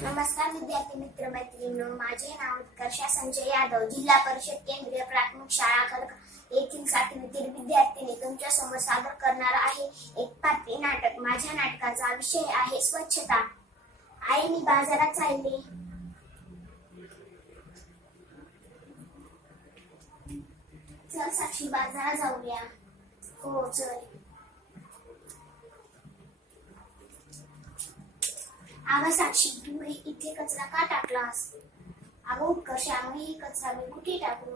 नमस्कार विद्यार्थी मित्र मैत्रिणींनो, माझे नाव उत्कर्षा संजय यादव, जिल्हा परिषद केंद्रीय प्राथमिक शाळा खडक येथील 7वीतील विद्यार्थिनी तुमच्या समोर सादर करणार आहे एक पात्री नाटक। माझ्या नाटकाचा विषय आहे स्वच्छता। आई, मी बाजारात चालले। चल साक्षी, बाजारात जाऊया। हो चल। अगं साक्षी, तू इथे कचरा का टाकलास? अगं उत्कर्षा, मग हे कचरा मी कुठे टाकू?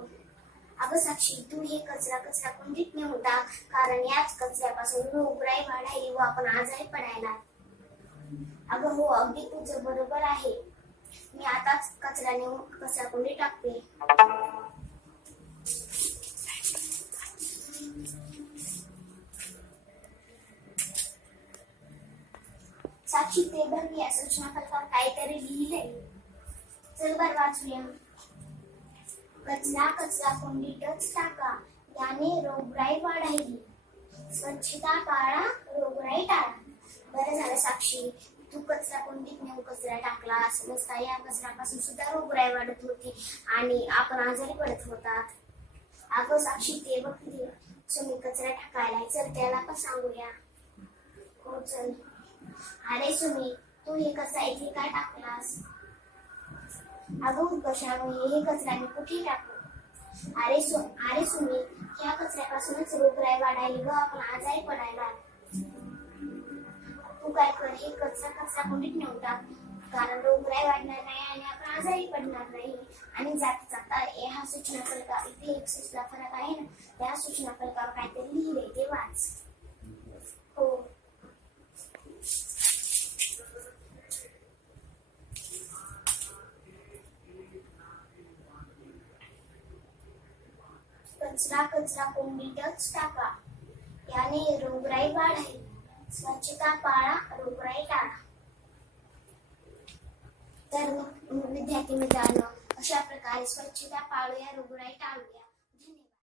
अगं साक्षी, तू हे कचरा कुंडीत नेऊन टाक, कारण याच कचऱ्यापासून रोगराई वाढायली व आपण आजारी पडायला। अगं हो, अगदी तुझं बरोबर आहे। मी आताच कचरा नेऊन कचरा कुंडीत टाकते। साक्षी, ते बघ, या सूचना फलकावर काहीतरी लिहिलंय। चल बर वाचूया। कचरा कुंडीतच टाका, याने रोगराई वाढायली। स्वच्छता पाळा, रोगराई टाळा। बरं झालं साक्षी, तू कचरा कुंडीत नेऊन कचरा टाकलास, नसता या कचऱ्यापासून सुद्धा रोगराई वाढत होती आणि आपण आजारी पडत होतात। अगं साक्षी, ते बघ, तुम्ही कचरा टाकायला, चल त्याला पण सांगूया। हो चल। अरे सुमी, तू हे कचरा इथे काय टाकलास? अगं कशामुळे हे कचरा मी कुठे टाकू? अरे सुमी, ह्या कचऱ्यापासूनच रोगराई वाढायली व आपण आजारी पडायला। तू काय कर, हे कचरा कुंडीत नेऊन टाक, कारण रोगराई वाढणार नाही आणि आपण आजारी पडणार नाही। आणि जाता ह्या सूचना फलकावर इथे एक सूचना फलक आहे ना, त्या सूचना फलकावर काहीतरी लिहिलंय, ते वाच। हो। कचरा कुंडीतच टाका, याने रोगराई वाढेल। स्वच्छता पाळा, रोगराई टाळा। तर विद्यार्थी मित्रांनो, अशा प्रकारे स्वच्छता पाळूया, रोगराई टाळूया।